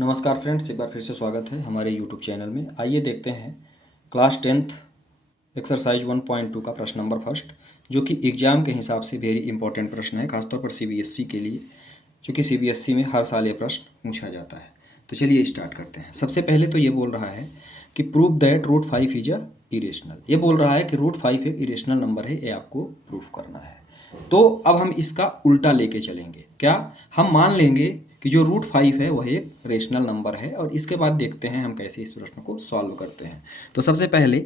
नमस्कार फ्रेंड्स, एक बार फिर से स्वागत है हमारे यूट्यूब चैनल में। आइए देखते हैं क्लास 10th एक्सरसाइज 1.2 का प्रश्न नंबर फर्स्ट, जो कि एग्ज़ाम के हिसाब से वेरी इंपॉर्टेंट प्रश्न है, खासतौर पर सीबीएसई के लिए, क्योंकि सीबीएसई में हर साल ये प्रश्न पूछा जाता है। तो चलिए स्टार्ट करते हैं। सबसे पहले तो ये बोल रहा है कि prove that root 5 is a irrational. ये बोल रहा है कि रूट 5 एक इरेशनल नंबर है, ये आपको प्रूफ करना है। तो अब हम इसका उल्टा लेके चलेंगे। क्या हम मान लेंगे कि जो रूट 5 है वह एक रेशनल नंबर है, और इसके बाद देखते हैं हम कैसे इस प्रश्न को सॉल्व करते हैं। तो सबसे पहले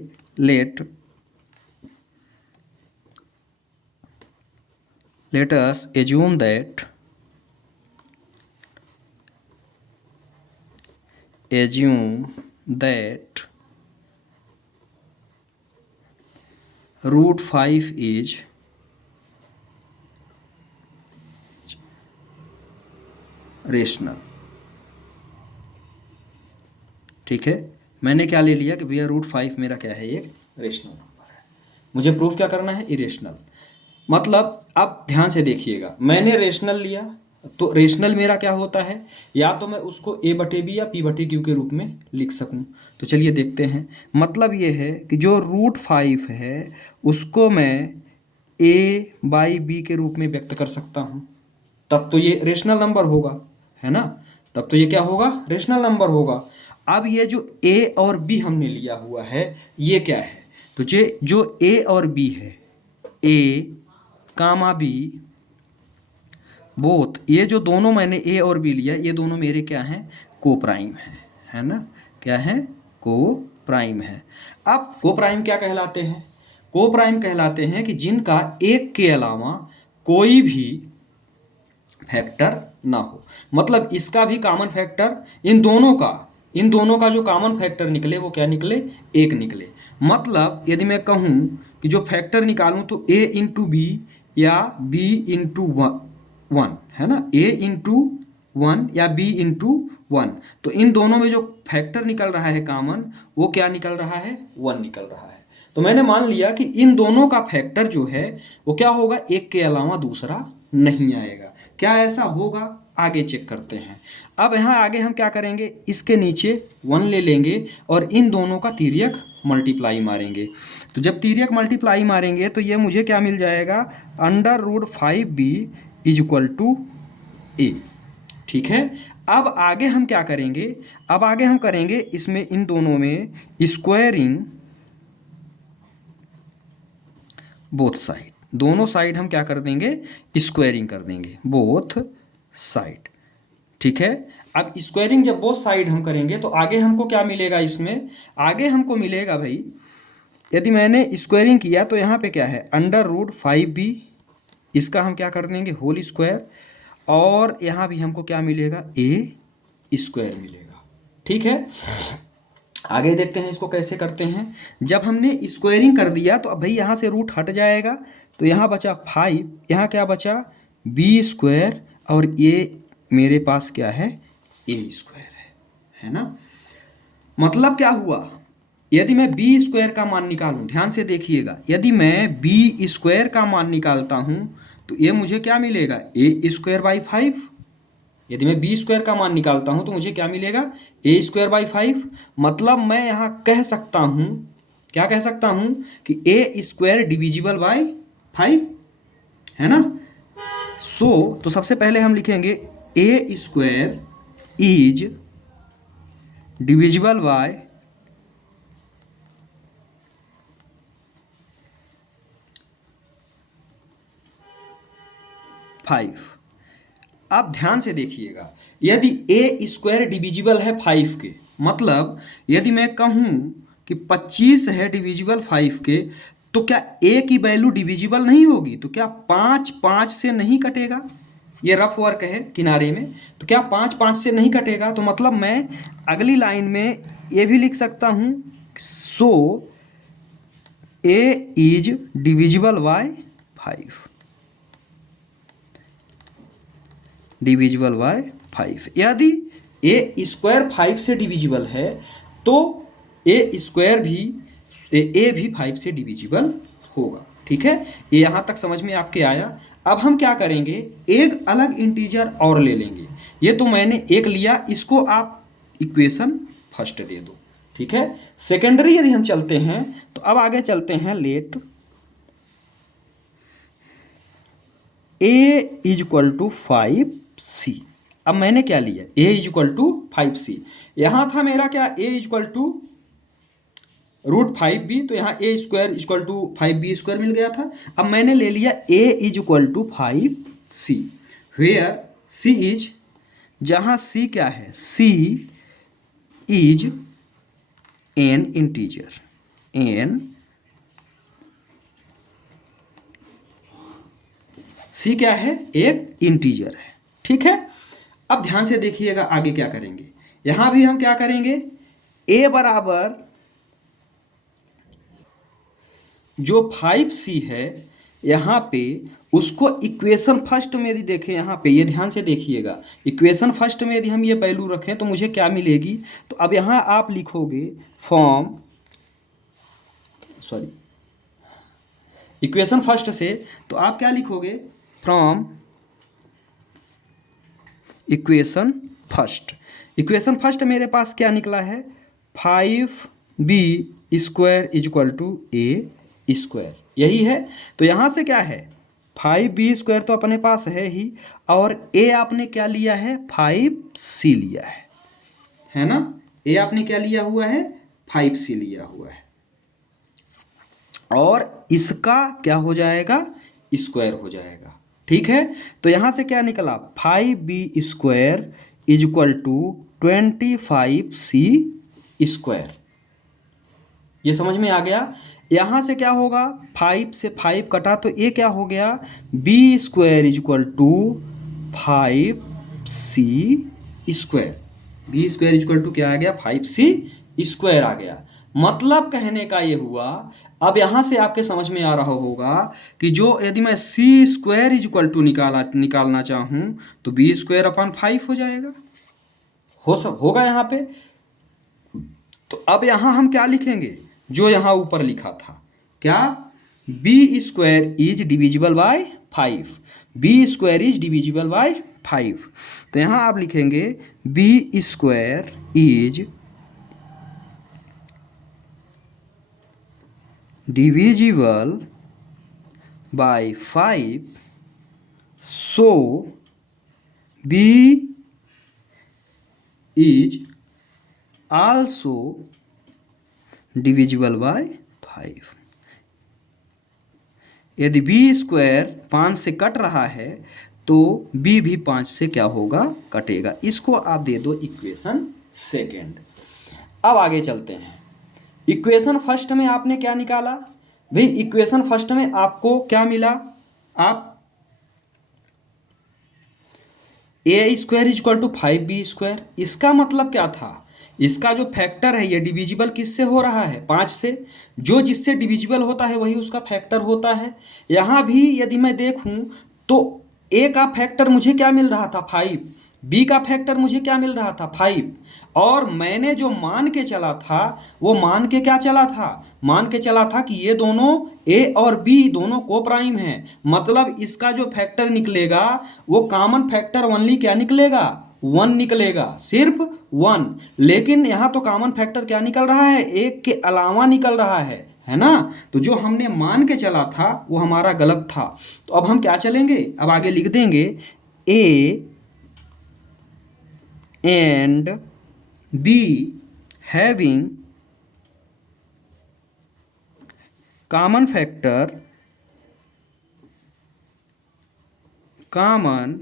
let us assume that root 5 is rational. ठीक है, मैंने क्या ले लिया कि भैया रूट 5 मेरा क्या है, एक रेशनल नंबर है। मुझे प्रूफ क्या करना है, इरेशनल। मतलब अब ध्यान से देखिएगा, मैंने रेशनल लिया तो रेशनल मेरा क्या होता है, या तो मैं उसको a/b या p/q के रूप में लिख सकूं। तो चलिए देखते हैं। मतलब ये है कि जो रूट 5 है उसको मैं a/b के रूप में व्यक्त कर सकता हूं, तब तो ये रेशनल नंबर होगा, है ना। तब तो ये क्या होगा, रेशनल नंबर होगा। अब ये जो a और b हमने लिया हुआ है ये क्या है, तो जो a और b है, a कामा b बोथ, ये जो दोनों मैंने a और b लिया, ये दोनों मेरे क्या हैं, को प्राइम है ना। क्या है, को प्राइम है। अब को प्राइम क्या कहलाते हैं, को प्राइम कहलाते हैं कि जिनका एक के अलावा कोई भी फैक्टर ना हो। मतलब इसका भी कॉमन फैक्टर, इन दोनों का जो कॉमन फैक्टर निकले वो क्या निकले, एक निकले। मतलब यदि मैं कहूँ कि जो फैक्टर निकालूं तो a इंटू बी या b इंटू वन, है ना, a इंटू 1 या b इंटू 1, तो इन दोनों में जो फैक्टर निकल रहा है कॉमन, वो क्या निकल रहा है, 1 निकल रहा है। तो मैंने मान लिया कि इन दोनों का फैक्टर जो है वो क्या होगा, एक के अलावा दूसरा नहीं आएगा। क्या ऐसा होगा, आगे चेक करते हैं। अब यहाँ आगे हम क्या करेंगे, इसके नीचे 1 ले लेंगे और इन दोनों का तिर्यक मल्टीप्लाई मारेंगे। तो जब तिर्यक मल्टीप्लाई मारेंगे तो ये मुझे क्या मिल जाएगा, under root 5b is equal to a। ठीक है, अब आगे हम क्या करेंगे, अब आगे हम करेंगे इसमें इन दोनों में स्क्वायरिंग बोथ साइड। दोनों साइड हम क्या कर देंगे, स्क्वायरिंग कर देंगे, बोथ साइड। ठीक है, अब स्क्वायरिंग जब बोथ साइड हम करेंगे तो आगे हमको क्या मिलेगा, इसमें आगे हमको मिलेगा भाई, यदि मैंने स्क्वायरिंग किया तो यहाँ पे क्या है, अंडर रूट 5b, इसका हम क्या कर देंगे, होल स्क्वायर, और यहाँ भी हमको क्या मिलेगा, a स्क्वायर मिलेगा। ठीक है, आगे देखते हैं इसको कैसे करते हैं। जब हमने स्क्वायरिंग कर दिया तो अब भाई यहाँ से रूट हट जाएगा, तो यहाँ बचा 5, यहाँ क्या बचा, b स्क्वायर, और ये मेरे पास क्या है, a स्क्वायर है ना। मतलब क्या हुआ, यदि मैं b स्क्वायर का मान निकालूं, ध्यान से देखिएगा, यदि मैं b स्क्वायर का मान निकालता हूं तो ये मुझे क्या मिलेगा, a स्क्वायर बाई 5। यदि मैं b स्क्वायर का मान निकालता हूं तो मुझे क्या मिलेगा, a स्क्वायर बाई 5। मतलब मैं यहाँ कह सकता हूँ, क्या कह सकता हूँ कि a स्क्वायर डिविजिबल बाई 5, है ना। तो सबसे पहले हम लिखेंगे a square is divisible by 5। आप ध्यान से देखिएगा, यदि a स्क्वायर डिविजिबल है 5 के, मतलब यदि मैं कहूँ कि 25 है डिविजिबल 5 के, तो क्या a की वैल्यू डिविजिबल नहीं होगी, तो क्या 5 5 से नहीं कटेगा, ये रफ वर्क है किनारे में, तो क्या 5 5 से नहीं कटेगा। तो मतलब मैं अगली लाइन में ये भी लिख सकता हूँ, सो a is divisible by 5, divisible by 5। यदि a स्क्वायर 5 से डिविजिबल है तो a स्क्वायर भी a भी 5 से डिविजिबल होगा। ठीक है, ये यहाँ तक समझ में आपके आया। अब हम क्या करेंगे, एक अलग इंटीजर और ले लेंगे। ये तो मैंने एक लिया, इसको आप इक्वेशन फर्स्ट दे दो। ठीक है, सेकेंडरी यदि हम चलते हैं तो अब आगे चलते हैं, let A is equal to 5c। अब मैंने क्या लिया, ए इज इक्वल टू 5c। यहाँ था मेरा क्या, ए इज इक्वल टू √5b, तो यहाँ ए स्क्वायर इक्वल टू 5b² मिल गया था। अब मैंने ले लिया ए is equal to 5c, where C is, जहाँ सी क्या है, सी is an integer, N C क्या है, एक इंटीजर है। ठीक है, अब ध्यान से देखिएगा आगे क्या करेंगे। यहां भी हम क्या करेंगे, ए बराबर जो 5c है यहाँ पे, उसको इक्वेशन फर्स्ट में यदि देखें, यहाँ पे ये ध्यान से देखिएगा, इक्वेशन फर्स्ट में यदि हम ये वैल्यू रखें तो मुझे क्या मिलेगी। तो अब यहाँ आप लिखोगे फ्रॉम, सॉरी, इक्वेशन फर्स्ट से, तो आप क्या लिखोगे, from equation first. Equation first मेरे पास क्या निकला है, 5b² is equal to A square, यही है। तो यहाँ से क्या है, 5b² तो अपने पास है ही, और ए आपने क्या लिया है, 5c लिया है ना। ए आपने क्या लिया हुआ है, 5c लिया हुआ है, और इसका क्या हो जाएगा, स्क्वायर हो जाएगा। ठीक है, तो यहाँ से क्या निकला, 5b² is equal to 25c²। ये समझ में आ गया। यहाँ से क्या होगा, 5 से 5 कटा तो ये क्या हो गया, b² is equal to 5c²। b² is equal to क्या आ गया, 5c² आ गया। मतलब कहने का ये हुआ, अब यहाँ से आपके समझ में आ रहा होगा कि जो यदि मैं c² इज इक्वल टू निकालना चाहूँ तो b²/5 हो जाएगा, होगा यहाँ पे। तो अब यहाँ हम क्या लिखेंगे, जो यहाँ ऊपर लिखा था क्या, b² is divisible by 5, b² is divisible by 5। तो यहाँ आप लिखेंगे b² is divisible by 5, so b is also divisible by 5। यदि b² 5 से कट रहा है तो b भी 5 से क्या होगा, कटेगा। इसको आप दे दो इक्वेशन सेकेंड। अब आगे चलते हैं, इक्वेशन फर्स्ट में आपने क्या निकाला भाई, इक्वेशन फर्स्ट में आपको क्या मिला, आप a² is equal to 5b²। इसका मतलब क्या था, इसका जो फैक्टर है ये डिविजिबल किससे हो रहा है, 5 से। जो जिससे डिविजिबल होता है वही उसका फैक्टर होता है। यहाँ भी यदि मैं देखूँ तो a का फैक्टर मुझे क्या मिल रहा था, 5, b का फैक्टर मुझे क्या मिल रहा था, 5, और मैंने जो मान के चला था वो मान के क्या चला था, मान के चला था कि ये दोनों a और b दोनों को प्राइम हैं। मतलब इसका जो फैक्टर निकलेगा वो कॉमन फैक्टर ओनली क्या निकलेगा, 1 निकलेगा, सिर्फ 1। लेकिन यहाँ तो कॉमन फैक्टर क्या निकल रहा है, 1 के अलावा निकल रहा है ना। तो जो हमने मान के चला था वो हमारा गलत था। तो अब हम क्या चलेंगे, अब आगे लिख देंगे a and b having common factor, common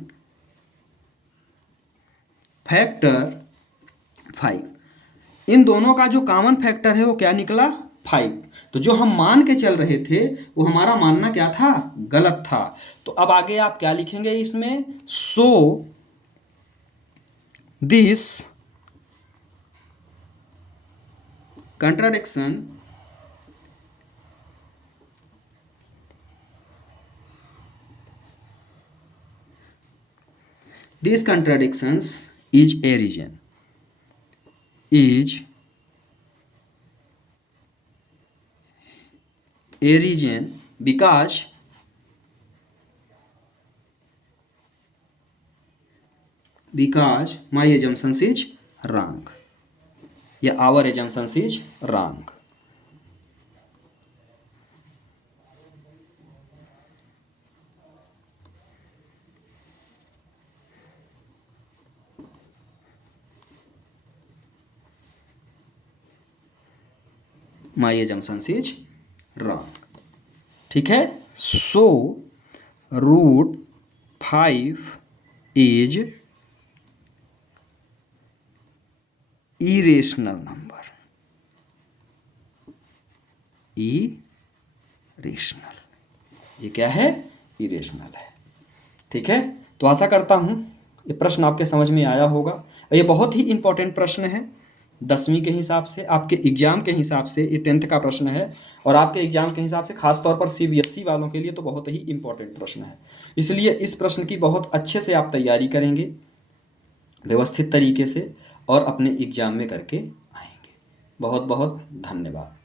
factor 5। इन दोनों का जो कॉमन फैक्टर है वो क्या निकला, 5। तो जो हम मान के चल रहे थे वो हमारा मानना क्या था, गलत था। तो अब आगे आप क्या लिखेंगे इसमें, so this contradiction these contradictions is a region, is a region because my assumption is wrong। या our assumptions is wrong. My assumptions is wrong. ठीक है। So √5 is irrational number. Irrational, ये क्या है? इरेशनल है। ठीक है। तो आशा करता हूँ ये प्रश्न आपके समझ में आया होगा। ये बहुत ही इंपॉर्टेंट प्रश्न है 10वीं के हिसाब से, आपके एग्जाम के हिसाब से ये 10th का प्रश्न है, और आपके एग्जाम के हिसाब से खास तौर पर CBSE वालों के लिए तो बहुत ही इंपॉर्टेंट प्रश्न है। इसलिए इस प्रश्न की बहुत अच्छे से आप तैयारी करेंगे व्यवस्थित तरीके से और अपने एग्जाम में करके आएंगे। बहुत बहुत धन्यवाद।